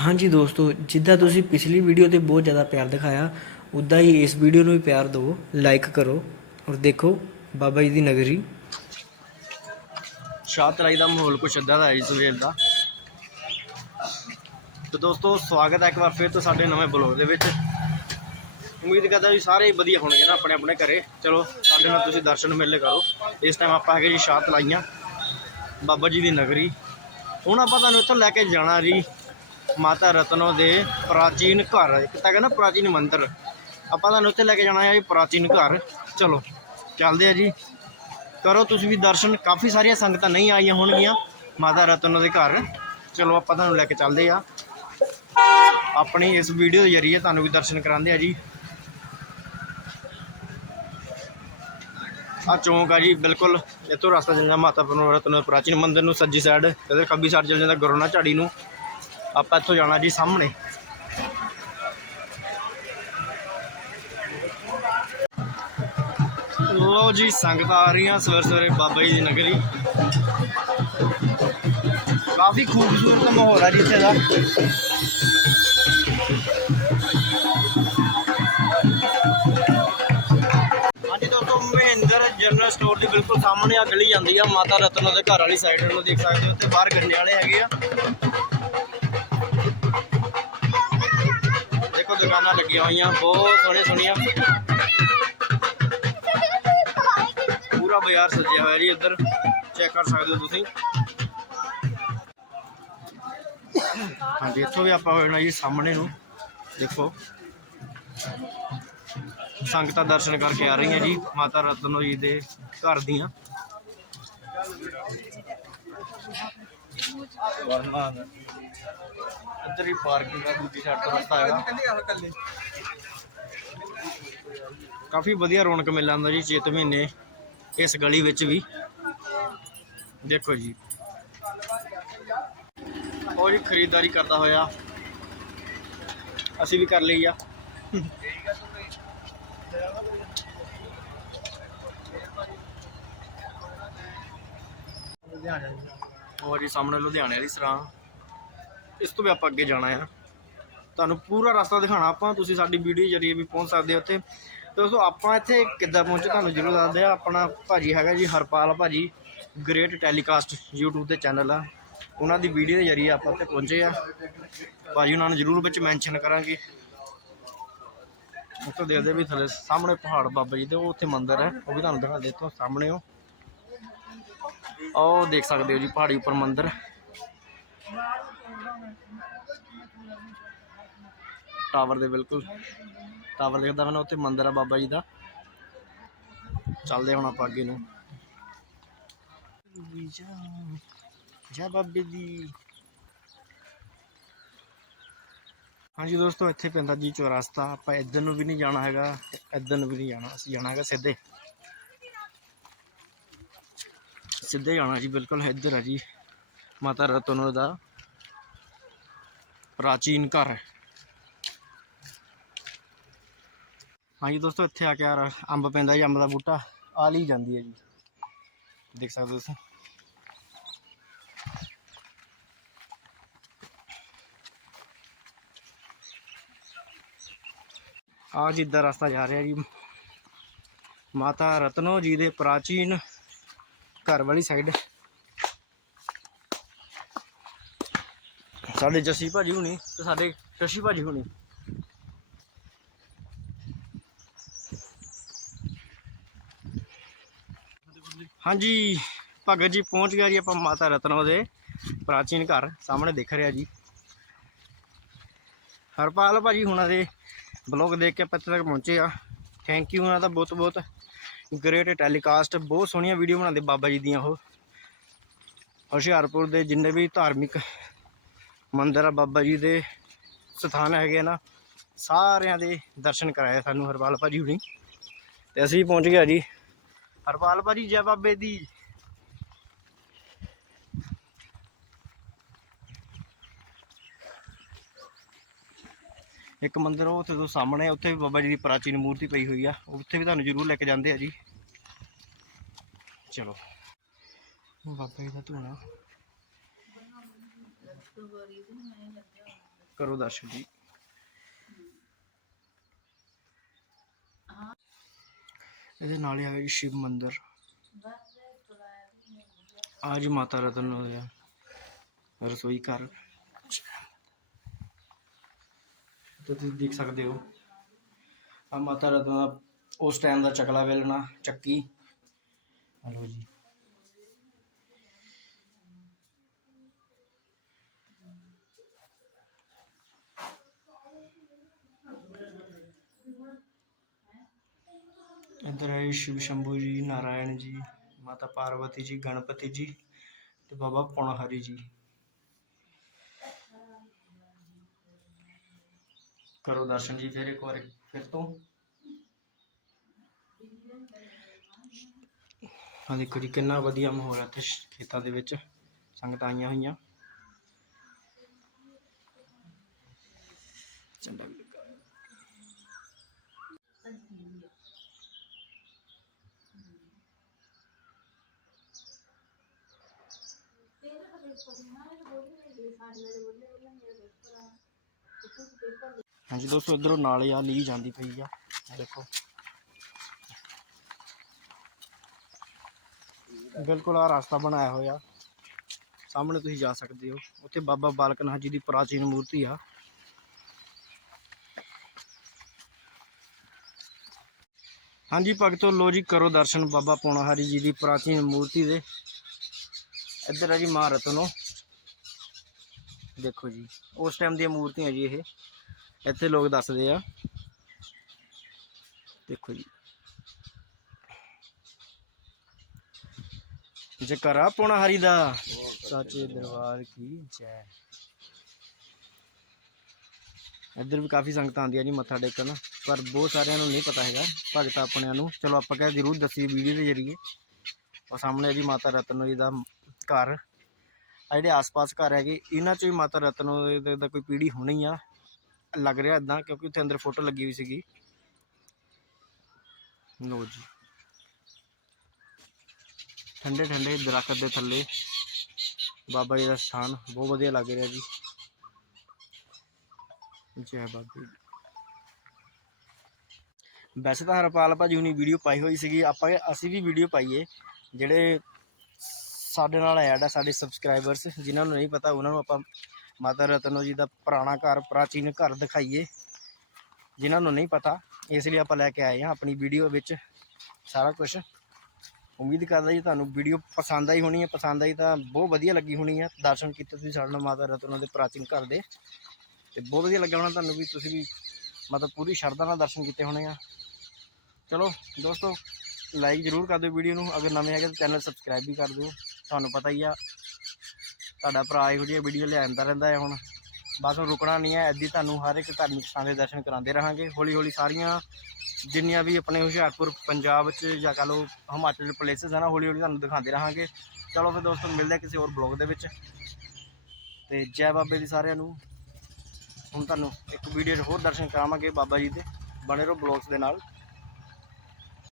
ਹਾਂਜੀ ਦੋਸਤੋ, ਜਿੱਦਾਂ ਤੁਸੀਂ ਪਿਛਲੀ ਵੀਡੀਓ ਤੇ ਬਹੁਤ ਜ਼ਿਆਦਾ ਪਿਆਰ ਦਿਖਾਇਆ ਉਦਾਂ ਹੀ ਇਸ ਵੀਡੀਓ ਨੂੰ ਵੀ ਪਿਆਰ ਦਿਓ ਲਾਈਕ ਕਰੋ ਔਰ ਦੇਖੋ ਬਾਬਾ ਜੀ ਦੀ ਨਗਰੀ। ਸ਼ਾਹਤਰਾਈ ਦਾ ਮਾਹੌਲ ਕੁਛ ਅੱਧਾ ਦਾ ਹੈ ਜੀ ਸਵੇਰ ਦਾ। ਤੇ ਦੋਸਤੋ, ਸਵਾਗਤ ਹੈ ਇੱਕ ਵਾਰ ਫਿਰ ਤੋਂ ਸਾਡੇ ਨਵੇਂ ਬਲੌਗ ਦੇ ਵਿੱਚ। ਉਮੀਦ ਕਰਦਾ ਵੀ ਸਾਰੇ ਵਧੀਆ ਹੋਣਗੇ ਨਾ ਆਪਣੇ ਆਪਣੇ ਘਰੇ। ਚਲੋ, ਸਾਡੇ ਨਾਲ ਤੁਸੀਂ ਦਰਸ਼ਨ ਮੇਲੇ ਕਰੋ। ਇਸ ਟਾਈਮ ਆਪਾਂ ਹੈਗੇ ਜੀ ਸ਼ਾਹਤਲਾਈਆਂ ਬਾਬਾ ਜੀ ਦੀ ਨਗਰੀ। ਹੁਣ ਆਪਾਂ ਤੁਹਾਨੂੰ ਇੱਥੋਂ ਲੈ ਕੇ ਜਾਣਾ ਜੀ। ਮਾਤਾ ਰਤਨੋ ਦੇ ਪ੍ਰਾਚੀਨ ਘਰ, ਇੱਕ ਤਾਂ ਕਹਿੰਦਾ ਪ੍ਰਾਚੀਨ ਮੰਦਿਰ। ਆਪਾਂ ਤੁਹਾਨੂੰ ਉੱਥੇ ਲੈ ਕੇ ਜਾਣਾ ਹੈ ਜੀ ਪ੍ਰਾਚੀਨ ਘਰ। ਚਲੋ, ਚੱਲਦੇ ਆ ਜੀ। ਕਰੋ ਤੁਸੀਂ ਵੀ ਦਰਸ਼ਨ, ਕਾਫੀ ਸਾਰੀਆਂ ਸੰਗਤਾਂ ਨਹੀਂ ਆਈਆਂ ਹੋਣਗੀਆਂ ਮਾਤਾ ਰਤਨੋ ਦੇ ਘਰ। ਚਲੋ, ਆਪਾਂ ਤੁਹਾਨੂੰ ਲੈ ਕੇ ਚੱਲਦੇ ਆ। ਆਪਣੀ ਇਸ ਵੀਡੀਓ ਦੇ ਜ਼ਰੀਏ ਤੁਹਾਨੂੰ ਵੀ ਦਰਸ਼ਨ ਕਰਾਉਂਦੇ ਆ ਜੀ। ਆ ਚੌਂਕ ਆ ਜੀ, ਬਿਲਕੁਲ। ਇੱਥੋਂ ਰਸਤਾ ਜਾਂਦਾ ਮਾਤਾ ਰਤਨੋ ਦੇ ਪ੍ਰਾਚੀਨ ਮੰਦਿਰ ਨੂੰ, ਸੱਜੀ ਸਾਈਡ ਤੇ ਖੱਬੀ ਸਾਈਡ ਚੱਲ ਜਾਂਦਾ ਗਰੋਨਾ ਝਾੜੀ ਨੂੰ। ਆਪਾਂ ਇੱਥੋਂ ਜਾਣਾ ਜੀ ਸਾਹਮਣੇ। ਲੋ ਜੀ, ਸੰਗਤਾਂ ਆ ਰਹੀਆਂ ਸਵੇਰ ਸਵੇਰੇ ਬਾਬਾ ਜੀ ਦੀ ਨਗਰੀ। ਕਾਫੀ ਖੂਬਸੂਰਤ ਮਾਹੌਲ ਹੈ ਜੀ ਇੱਥੇ ਦਾ। ਹਾਂਜੀ ਦੋਸਤੋ, ਮਹਿੰਦਰ ਜਨਰਲ ਸਟੋਰ ਦੇ ਬਿਲਕੁਲ ਸਾਹਮਣੇ ਆ ਗਲੀ ਜਾਂਦੀ ਆ। ਮਾਤਾ ਰਤਨ ਦੇ ਘਰ ਵਾਲੀ ਸਾਈਡ ਨੂੰ ਦੇਖ ਸਕਦੇ ਹੋ ਤੇ ਬਾਹਰ ਗੰਨੇ ਵਾਲੇ ਹੈਗੇ ਆ। ਦੇਖੋ ਦੁਕਾਨਾਂ ਲੱਗੀਆਂ ਹੋਈਆਂ, ਬਹੁਤ ਸੋਹਣੀਆਂ ਸੋਹਣੀਆਂ। ਪੂਰਾ ਬਾਜ਼ਾਰ ਸਜਿਆ ਹੋਇਆ ਜੀ ਇੱਧਰ। ਚੈੱਕ ਕਰ ਸਕਦੇ ਹੋ ਤੁਸੀਂ। ਹਾਂਜੀ, ਇੱਥੋਂ ਵੀ ਆਪਾਂ ਹੋਣਾ ਜੀ ਸਾਹਮਣੇ ਨੂੰ। ਦੇਖੋ। ਸੰਗਤਾਂ ਦਰਸ਼ਨ ਕਰਕੇ ਆ ਰਹੀਆਂ ਜੀ, ਮਾਤਾ ਰਤਨੋ ਜੀ ਦੇ ਘਰ ਦੀਆਂ। ਇੱਧਰ ਹੀ ਪਾਰਕਿੰਗ ਦਾ ਦੂਜੀ ਸਾਈਡ ਤੋਂ ਰਸਤਾ ਹੈਗਾ। ਕਾਫੀ ਵਧੀਆ ਰੌਣਕ ਮੇਲਾ ਹੁੰਦਾ ਜੀ ਚੇਤ ਮਹੀਨੇ ਇਸ ਗਲੀ ਵਿੱਚ ਵੀ। ਦੇਖੋ ਜੀ। ਉਹ ਜੀ ਖਰੀਦਦਾਰੀ ਕਰਦਾ ਹੋਇਆ। ਅਸੀਂ ਵੀ ਕਰ ਲਈ ਆ। ਉਹ ਜੀ ਸਾਹਮਣੇ ਲੁਧਿਆਣੇ ਵਾਲੀ ਸਰਾਂ। ਇਸ ਤੋਂ ਵੀ ਆਪਾਂ ਅੱਗੇ ਜਾਣਾ ਆ। ਤੁਹਾਨੂੰ ਪੂਰਾ ਰਸਤਾ ਦਿਖਾਣਾ ਆਪਾਂ ਤੁਸੀਂ ਸਾਡੀ ਵੀਡੀਓ ਜਰੀਏ ਵੀ ਪਹੁੰਚ ਸਕਦੇ ਹੋ ਉੱਥੇ। ਤੇ ਦੋਸਤੋ, ਆਪਾਂ ਇੱਥੇ ਕਿੱਦਾਂ ਪਹੁੰਚੇ ਤੁਹਾਨੂੰ ਜ਼ਰੂਰ ਦੱਸਦੇ ਆ ਆਪਣਾ ਭਾਜੀ ਹੈਗਾ ਜੀ, ਹਰਪਾਲ ਭਾਜੀ ਗ੍ਰੇਟ ਟੈਲੀਕਾਸਟ YouTube ਤੇ ਚੈਨਲ ਆ। ਉਹਨਾਂ ਦੀ ਵੀਡੀਓ ਦੇ ਜਰੀਏ ਆਪਾਂ ਉੱਥੇ ਪਹੁੰਚੇ ਆ। ਭਾਜੀ, ਉਹਨਾਂ ਨੂੰ ਜ਼ਰੂਰ ਵਿੱਚ ਮੈਂਸ਼ਨ ਕਰਾਂਗੇ। ਉੱਥੇ ਦੇਖਦੇ ਵੀ ਥੱਲੇ ਸਾਹਮਣੇ ਪਹਾੜ ਬਾਬਾ ਜੀ ਦੇ, ਉਹ ਉੱਥੇ ਮੰਦਿਰ ਹੈ। ਉਹ ਵੀ ਤੁਹਾਨੂੰ ਦਿਖਾ ਦੇ ਇੱਥੋਂ ਸਾਹਮਣੇ ਉਹ। ਉਹ ਦੇਖ ਸਕਦੇ ਹੋ ਜੀ, ਪਹਾੜੀ ਉੱਪਰ ਮੰਦਿਰ। ਟਾਵਰ ਦੇ ਬਿਲਕੁਲ, ਟਾਵਰ ਦੇਖਦਾ ਮੈਨੂੰ ਉੱਥੇ, ਮੰਦਿਰ ਆ ਬਾਬਾ ਜੀ ਦਾ। ਚੱਲਦੇ ਹੁਣ ਆਪਾਂ ਅੱਗੇ ਨੂੰ। ਜਾ ਬਾਬੇ ਦੀ ਹਾਂਜੀ ਦੋਸਤੋ, ਇੱਥੇ ਪੈਂਦਾ ਜੀ ਚੌਰਸਤਾ। ਆਪਾਂ ਇੱਧਰ ਨੂੰ ਵੀ ਨਹੀਂ ਜਾਣਾ ਹੈਗਾ, ਇੱਧਰ ਨੂੰ ਵੀ ਨਹੀਂ ਜਾਣਾ, ਅਸੀਂ ਜਾਣਾ ਹੈਗਾ ਸਿੱਧੇ। ਸਿੱਧੇ ਜਾਣਾ ਜੀ, ਬਿਲਕੁਲ ਇੱਧਰ ਹੈ ਜੀ, ਮਾਤਾ ਰਤਨੋ ਦਾ ਪ੍ਰਾਚੀਨ ਘਰ ਹੈ। ਹਾਂਜੀ ਦੋਸਤੋ, ਇੱਥੇ ਆ ਕੇ ਯਾਰ ਅੰਬ ਪੈਂਦਾ ਜੀ, ਅੰਬ ਦਾ ਬੂਟਾ ਆ ਲਈ ਜਾਂਦੀ ਹੈ ਜੀ। ਦੇਖ ਸਕਦੇ ਹੋ ਤੁਸੀਂ। ਆ ਜਿੱਦਾਂ ਰਸਤਾ ਜਾ ਰਿਹਾ ਜੀ, ਮਾਤਾ ਰਤਨੋ ਜੀ ਦੇ ਪ੍ਰਾਚੀਨ ਘਰ ਵਾਲੀ ਸਾਈਡ ਸਾਡੇ ਜੱਸੀ ਭਾਜੀ ਹੁਣੀ ਤੇ ਸਾਡੇ ਸ਼ਸ਼ੀ ਭਾਜੀ ਹੁਣੀ। ਹਾਂਜੀ ਭਗਤ ਜੀ ਪਹੁੰਚ ਗਿਆ ਜੀ ਆਪਾਂ ਮਾਤਾ ਰਤਨੋ ਦੇ ਪ੍ਰਾਚੀਨ ਘਰ ਸਾਹਮਣੇ ਦਿਖ ਰਿਹਾ ਜੀ। ਹਰਪਾਲ ਭਾਜੀ ਹੁਣਾਂ ਦੇ ਬਲੌਗ ਦੇਖ ਕੇ ਇੱਥੇ ਤੱਕ ਪਹੁੰਚੇ ਆ। ਥੈਂਕ ਯੂ ਉਹਨਾਂ ਦਾ ਬਹੁਤ ਬਹੁਤ ਗ੍ਰੇਟ ਟੈਲੀਕਾਸਟ ਬਹੁਤ ਸੋਹਣੀਆਂ ਵੀਡੀਓ ਬਣਾਉਂਦੇ ਬਾਬਾ ਜੀ ਦੀਆਂ ਉਹ। ਹੁਸ਼ਿਆਰਪੁਰ ਦੇ ਜਿੰਨੇ ਵੀ ਧਾਰਮਿਕ ਮੰਦਿਰ ਆ, ਬਾਬਾ ਜੀ ਦੇ ਸਥਾਨ ਹੈਗੇ ਨਾ, ਸਾਰਿਆਂ ਦੇ ਦਰਸ਼ਨ ਕਰਾਏ ਸਾਨੂੰ ਹਰਪਾਲ ਭਾਜੀ ਹੁਣੀ। ਤੇ ਅਸੀਂ ਪਹੁੰਚ ਗਏ ਜੀ ਹਰਪਾਲ ਭਾਜੀ ਜੈ ਬਾਬੇ ਦੀ। ਇੱਕ ਮੰਦਿਰ ਉਹ ਉੱਥੇ ਤੋਂ ਸਾਹਮਣੇ ਉੱਥੇ ਵੀ ਬਾਬਾ ਜੀ ਦੀ ਪ੍ਰਾਚੀਨ ਮੂਰਤੀ ਪਈ ਹੋਈ ਆ। ਉੱਥੇ ਵੀ ਤੁਹਾਨੂੰ ਜ਼ਰੂਰ ਲੈ ਕੇ ਜਾਂਦੇ ਆ ਜੀ। ਚਲੋ। ਬਾਬਾ ਜੀ ਦਾ ਧੂਣਾ। ਕਰੋ ਦਰਸ਼ਨ ਜੀ। ਇਹਦੇ ਨਾਲ ਹੀ ਹੈਗਾ ਜੀ ਸ਼ਿਵ ਮੰਦਿਰ। ਅੱਜ ਮਾਤਾ ਰਤਨ ਹੋਇਆ। ਰਸੋਈ ਘਰ। ਤੇ ਤੁਸੀਂ ਦੇਖ ਸਕਦੇ ਹੋ। ਆ ਮਾਤਾ ਰਤਨ ਦਾ ਉਸ ਟਾਈਮ ਦਾ ਚਕਲਾ ਵੇਲਣਾ ਚੱਕੀ। ਹਲੋ ਜੀ। ਇੱਧਰ ਹੈ ਸ਼ਿਵ ਸ਼ੰਭੂ ਜੀ ਨਾਰਾਇਣ ਜੀ ਮਾਤਾ ਪਾਰਵਤੀ ਜੀ ਗਣਪਤੀ ਜੀ ਤੇ ਬਾਬਾ ਪੌਣਹਰੀ ਜੀ। ਕਰੋ ਦਰਸ਼ਨ ਜੀ ਫਿਰ ਇੱਕ ਵਾਰ, ਫਿਰ ਤੋਂ। ਹਾਂ, ਦੇਖੋ ਜੀ, ਕਿੰਨਾ ਵਧੀਆ ਮਾਹੌਲ ਹੈ ਇੱਥੇ ਖੇਤਾਂ ਦੇ ਵਿੱਚ, ਸੰਗਤਾਂ ਆਈਆਂ ਹੋਈਆਂ। ਝੰਡਾ ਵੀ ਲੱਗਾ ਹਾਂਜੀ ਦੋਸਤੋ, ਇਧਰੋਂ ਨਾਲੇ ਆ ਲੀ ਜਾਂਦੀ ਪਈ ਆ। ਦੇਖੋ। ਬਿਲਕੁਲ ਆ ਰਸਤਾ ਬਣਾਇਆ ਹੋਇਆ। ਸਾਹਮਣੇ ਤੁਸੀਂ ਜਾ ਸਕਦੇ ਹੋ। ਉੱਥੇ ਬਾਬਾ ਬਾਲਕ ਨਾਥ ਜੀ ਦੀ ਪ੍ਰਾਚੀਨ ਮੂਰਤੀ ਆ। ਹਾਂਜੀ, ਭਗਤੋ ਲੋ ਜੀ, ਕਰੋ ਦਰਸ਼ਨ ਬਾਬਾ ਪੌਣਾਹਾਰੀ ਜੀ ਦੀ ਪ੍ਰਾਚੀਨ ਮੂਰਤੀ ਦੇ। ਇੱਧਰ ਆ ਜੀ ਮਾਂ ਰਤਨੋ ਦੇਖੋ ਜੀ, ਉਸ ਟਾਈਮ ਦੀਆਂ ਮੂਰਤੀਆਂ ਜੀ ਇਹ। ਇੱਥੇ ਲੋਕ ਦੱਸਦੇ ਆ। ਦੇਖੋ ਜੀ। ਜਕਰਾ ਪੋਣਾ ਹਰੀ ਦਾ। ਸਾਚੇ ਦਰਬਾਰ ਕੀ ਜੈ। ਇੱਧਰ ਵੀ ਕਾਫੀ ਸੰਗਤਾਂ ਆਉਂਦੀਆਂ ਜੀ ਮੱਥਾ ਟੇਕਣ ਪਰ ਬਹੁਤ ਸਾਰਿਆਂ ਨੂੰ ਨਹੀਂ ਪਤਾ ਹੈਗਾ ਭਗਤ ਆਪਣਿਆਂ ਨੂੰ। ਚਲੋ ਆਪਾਂ ਕਹਿ ਜ਼ਰੂਰ ਦੱਸੀ ਵੀਡੀਓ ਦੇ ਜ਼ਰੀਏ। ਉਹ ਸਾਹਮਣੇ ਜੀ ਮਾਤਾ ਰਤਨੋ ਜੀ ਦਾ ਘਰ। ਆ ਜਿਹੜੇ ਆਸ-ਪਾਸ ਘਰ ਹੈਗੇ ਇਹਨਾਂ 'ਚ ਵੀ ਮਾਤਾ ਰਤਨੋ ਦੇ ਦਾ ਕੋਈ ਪੀੜੀ ਹੋਣੀ ਆ। ਲੱਗ ਰਿਹਾ ਇਦਾਂ ਕਿਉਂਕਿ ਉੱਥੇ ਅੰਦਰ ਫੋਟੋ ਲੱਗੀ ਹੋਈ ਸੀਗੀ। ਲੋ ਜੀ। ਠੰਡੇ ਠੰਡੇ ਦਰਖਤ ਦੇ ਥੱਲੇ ਬਾਬਾ ਜੀ ਦਾ ਸਥਾਨ, ਬਹੁਤ ਵਧੀਆ ਲੱਗ ਰਿਹਾ ਜੀ। ਜੈ ਬਾਬਾ ਜੀ। ਵੈਸੇ ਤਾਂ ਹਰਪਾਲ ਭਾਜੀ ਹੁਣੀ ਵੀਡੀਓ ਪਾਈ ਹੋਈ ਸੀਗੀ, ਆਪਾਂ ਅਸੀਂ ਵੀ ਵੀਡੀਓ ਪਾਈਏ, ਜਿਹੜੇ ਸਾਡੇ ਨਾਲ ਐਡ ਆ, ਸਾਡੇ ਸਬਸਕ੍ਰਾਈਬਰਸ ਜਿਨ੍ਹਾਂ ਨੂੰ ਨਹੀਂ ਪਤਾ, ਉਹਨਾਂ ਨੂੰ ਆਪਾਂ ਮਾਤਾ ਰਤਨੋ ਜੀ ਦਾ ਪੁਰਾਣਾ ਘਰ, ਪ੍ਰਾਚੀਨ ਘਰ ਦਿਖਾਈਏ। ਜਿਨ੍ਹਾਂ ਨੂੰ ਨਹੀਂ ਪਤਾ, ਇਸ ਲਈ ਆਪਾਂ ਲੈ ਕੇ ਆਏ ਹਾਂ ਆਪਣੀ ਵੀਡੀਓ ਵਿੱਚ ਸਾਰਾ ਕੁਝ ਉਮੀਦ ਕਰਦਾ ਜੀ ਤੁਹਾਨੂੰ ਵੀਡੀਓ ਪਸੰਦ ਆਈ ਹੋਣੀ ਹੈ। ਪਸੰਦ ਆਈ ਤਾਂ ਬਹੁਤ ਵਧੀਆ ਲੱਗੀ ਹੋਣੀ ਹੈ। ਦਰਸ਼ਨ ਕੀਤੇ ਤੁਸੀਂ ਸਾਡੇ ਨਾਲ ਮਾਤਾ ਰਤਨੋ ਦੇ ਪ੍ਰਾਚੀਨ ਘਰ ਦੇ। ਤੇ ਬਹੁਤ ਵਧੀਆ ਲੱਗਿਆ ਹੋਣਾ ਤੁਹਾਨੂੰ ਵੀ ਤੁਸੀਂ ਵੀ ਮਤਲਬ ਪੂਰੀ ਸ਼ਰਧਾ ਨਾਲ ਦਰਸ਼ਨ ਕੀਤੇ ਹੋਣੇ ਆ। ਚਲੋ ਦੋਸਤੋ ਲਾਈਕ ਜ਼ਰੂਰ ਕਰ ਦਿਓ ਵੀਡੀਓ ਨੂੰ। ਅਗਰ ਨਵੇਂ ਹੈਗੇ ਤਾਂ ਚੈਨਲ ਸਬਸਕ੍ਰਾਈਬ ਵੀ ਕਰ ਦਿਓ। ਤੁਹਾਨੂੰ ਪਤਾ ਹੀ ਆ ਤੁਹਾਡਾ ਭਰਾ ਇਹੋ ਜਿਹੀ ਵੀਡੀਓ ਲਿਆਉਂਦਾ ਰਹਿੰਦਾ ਹੈ ਹੁਣ। ਬਸ ਹੁਣ ਰੁਕਣਾ ਨਹੀਂ ਹੈ ਐਦੀ ਤੁਹਾਨੂੰ ਹਰ ਇੱਕ ਧਾਰਮਿਕ ਸਥਾਨ ਦੇ ਦਰਸ਼ਨ ਕਰਾਉਂਦੇ ਰਹਾਂਗੇ। ਹੌਲੀ ਹੌਲੀ ਸਾਰੀਆਂ ਜਿੰਨੀਆਂ ਵੀ ਆਪਣੇ ਹੁਸ਼ਿਆਰਪੁਰ, ਪੰਜਾਬ 'ਚ ਜਾਂ ਕਹ ਲਓ ਹਿਮਾਚਲ ਪਲੇਸਿਸ ਹਨ ਹੌਲੀ ਹੌਲੀ ਤੁਹਾਨੂੰ ਦਿਖਾਉਂਦੇ ਰਹਾਂਗੇ। ਚਲੋ ਫਿਰ ਦੋਸਤੋ, ਮਿਲਦੇ ਕਿਸੇ ਹੋਰ ਬਲੌਗ ਦੇ ਵਿੱਚ। ਤੇ ਜੈ ਬਾਬੇ ਦੀ ਸਾਰਿਆਂ ਨੂੰ। ਹੁਣ ਤੁਹਾਨੂੰ ਇੱਕ ਵੀਡੀਓ 'ਚ ਹੋਰ ਦਰਸ਼ਨ ਕਰਾਵਾਂਗੇ ਬਾਬਾ ਜੀ ਦੇ। ਬਣੇ ਰਹੋ ਬਲੌਗਸ ਦੇ ਨਾਲ।